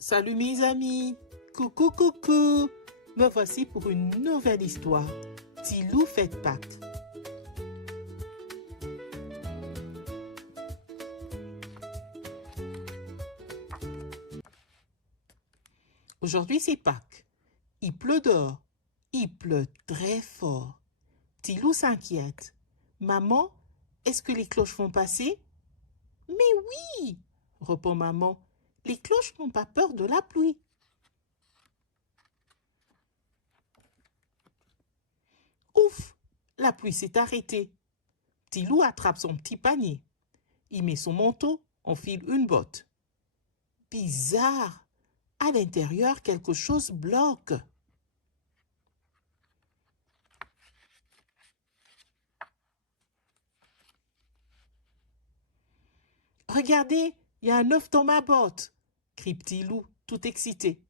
Salut mes amis, coucou coucou, me voici pour une nouvelle histoire. Petit loup fête Pâques. Aujourd'hui c'est Pâques. Il pleut dehors, il pleut très fort. Petit loup s'inquiète. Maman, est-ce que les cloches vont passer? Mais oui, répond maman, les cloches n'ont pas peur de la pluie. Ouf, la pluie s'est arrêtée. Petit loup attrape son petit panier. Il met son manteau, enfile une botte. Bizarre, à l'intérieur quelque chose bloque. Regardez, il y a un œuf dans ma botte, crie Petit loup, tout excité.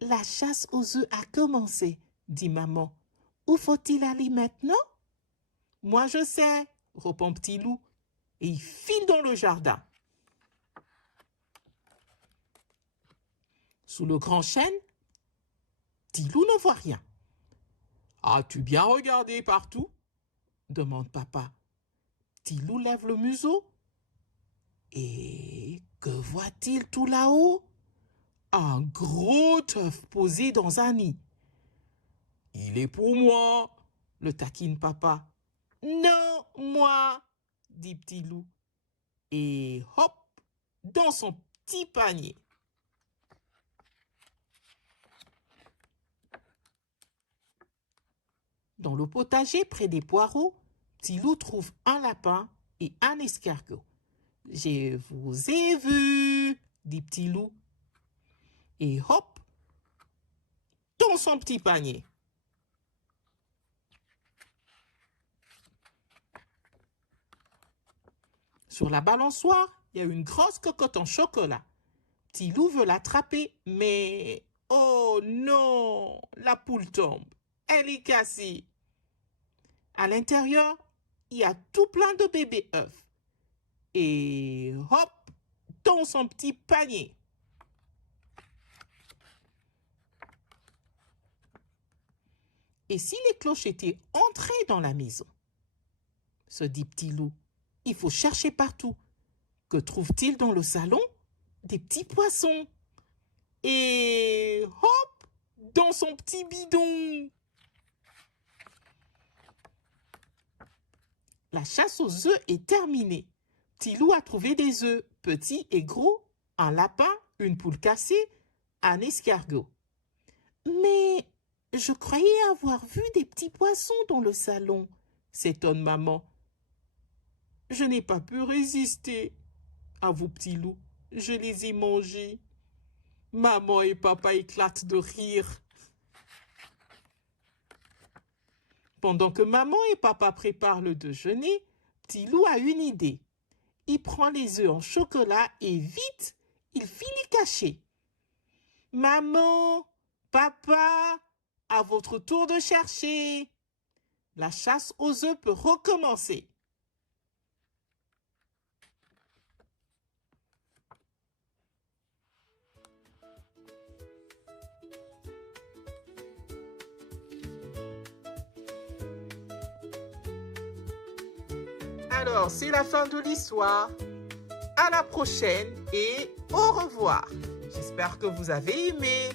La chasse aux œufs a commencé, dit maman. Où faut-il aller maintenant? Moi je sais, répond Petit loup, et il file dans le jardin. Sous le grand chêne, Petit loup ne voit rien. As-tu bien regardé partout? Demande papa. Petit loup lève le museau. Et que voit-il tout là-haut? Un gros œuf posé dans un nid. Il est pour moi, le taquine papa. Non, moi, dit Petit loup. Et hop, dans son petit panier. Dans le potager, près des poireaux, Petit loup trouve un lapin et un escargot. Je vous ai vu, dit Petit loup. Et hop, dans son petit panier. Sur la balançoire, il y a une grosse cocotte en chocolat. Petit loup veut l'attraper, mais... Oh non, la poule tombe. Elle est cassée. À l'intérieur, il y a tout plein de bébés œufs. Et hop, dans son petit panier. Et si les cloches étaient entrées dans la maison? Se dit Petit loup. Il faut chercher partout. Que trouve-t-il dans le salon? Des petits poissons. Et hop, dans son petit bidon. La chasse aux œufs est terminée. Petit loup a trouvé des œufs, petits et gros, un lapin, une poule cassée, un escargot. Mais je croyais avoir vu des petits poissons dans le salon, s'étonne maman. Je n'ai pas pu résister, avoue Petit loup. Je les ai mangés. Maman et papa éclatent de rire. Pendant que maman et papa préparent le déjeuner, Petit loup a une idée. Il prend les œufs en chocolat et vite, il file les cacher. Maman, papa, à votre tour de chercher. La chasse aux œufs peut recommencer. Alors, c'est la fin de l'histoire. À la prochaine et au revoir. J'espère que vous avez aimé.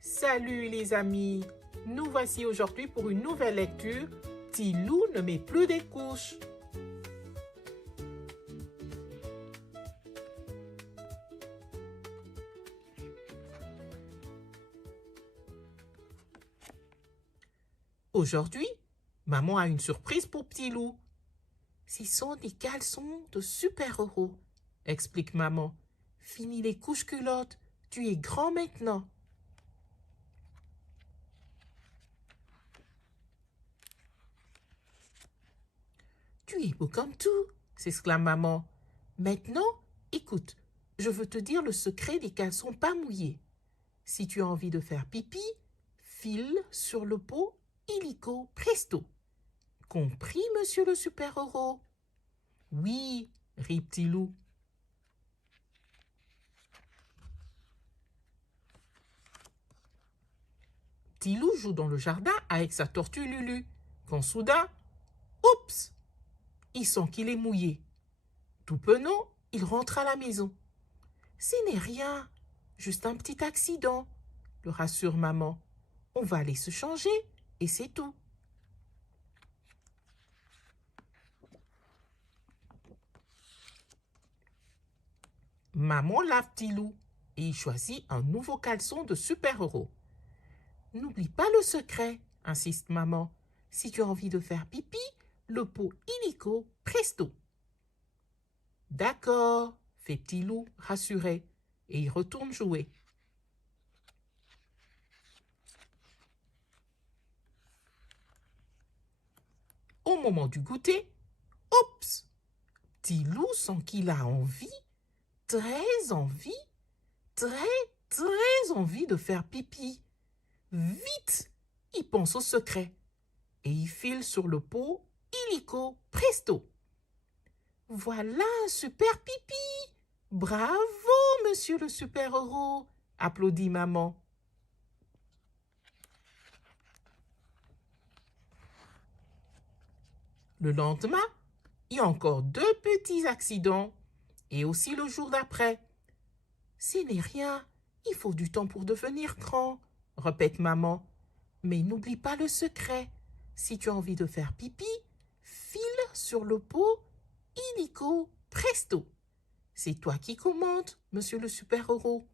Salut les amis, nous voici aujourd'hui pour une nouvelle lecture. Petit loup ne met plus des couches. Aujourd'hui, maman a une surprise pour Petit loup. Ce sont des caleçons de super-héros, explique maman. Fini les couches culottes, tu es grand maintenant. Tu es beau comme tout, s'exclame maman. Maintenant, écoute, je veux te dire le secret des caleçons pas mouillés. Si tu as envie de faire pipi, file sur le pot illico presto. Compris, monsieur le super-héros? Oui, rit Petit Loup. Petit Loup joue dans le jardin avec sa tortue Lulu, quand soudain, oups, il sent qu'il est mouillé. Tout penaud, il rentre à la maison. « Ce n'est rien, juste un petit accident », le rassure maman. « On va aller se changer et c'est tout. » Maman lave Petit Loup et il choisit un nouveau caleçon de super-héros. « N'oublie pas le secret, » insiste maman. « Si tu as envie de faire pipi, le pot illico presto. » « D'accord, » fait Petit Loup rassuré et il retourne jouer. Au moment du goûter, oups, Petit Loup sent qu'il a envie, très envie de faire pipi. Vite, il pense au secret et il file sur le pot illico presto. Voilà un super pipi! Bravo, monsieur le super-héros! Applaudit maman. Le lendemain, il y a encore 2 petits accidents et aussi le jour d'après. « Ce n'est rien, il faut du temps pour devenir grand », répète maman. « Mais n'oublie pas le secret. Si tu as envie de faire pipi, file sur le pot illico presto. C'est toi qui commandes, monsieur le super-héros. »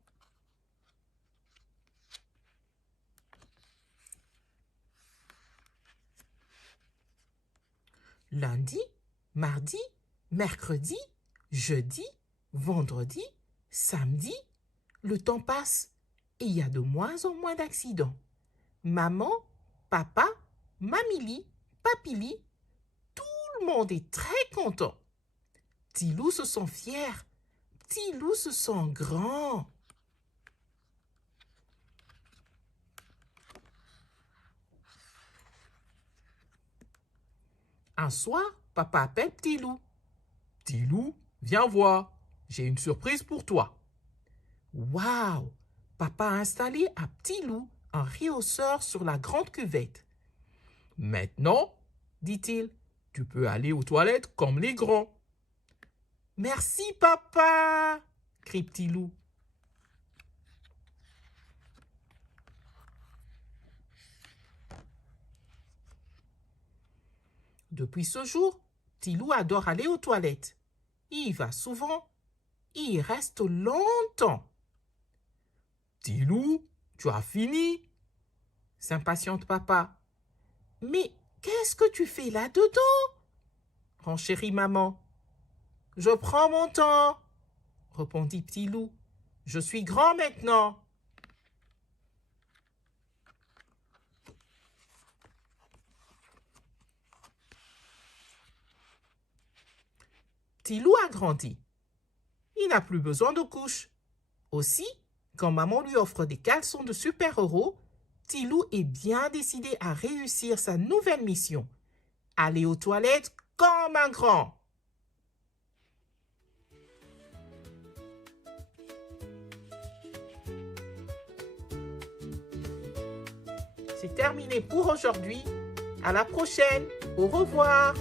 Lundi, mardi, mercredi, jeudi, vendredi, samedi, le temps passe et il y a de moins en moins d'accidents. Maman, papa, mamili, papili, tout le monde est très content. Petit Loup se sent fier. Petit Loup se sent grand. Un soir, papa appelle Petit Loup. « Petit Loup, viens voir, j'ai une surprise pour toi. » Waouh! Papa a installé à Petit Loup un rehausseur sur la grande cuvette. « Maintenant, dit-il, tu peux aller aux toilettes comme les grands. »« Merci, papa !» crie Petit Loup. Depuis ce jour, Petit Loup adore aller aux toilettes. Il y va souvent. Il y reste longtemps. « Petit Loup, tu as fini ?» s'impatiente papa. « Mais qu'est-ce que tu fais là-dedans ?» renchérit maman. « Je prends mon temps, » répondit Petit Loup. « Je suis grand maintenant. » Petit Loup a grandi. Il n'a plus besoin de couches. Aussi, quand maman lui offre des caleçons de super-héros, Petit Loup est bien décidé à réussir sa nouvelle mission. Aller aux toilettes comme un grand. C'est terminé pour aujourd'hui. À la prochaine. Au revoir.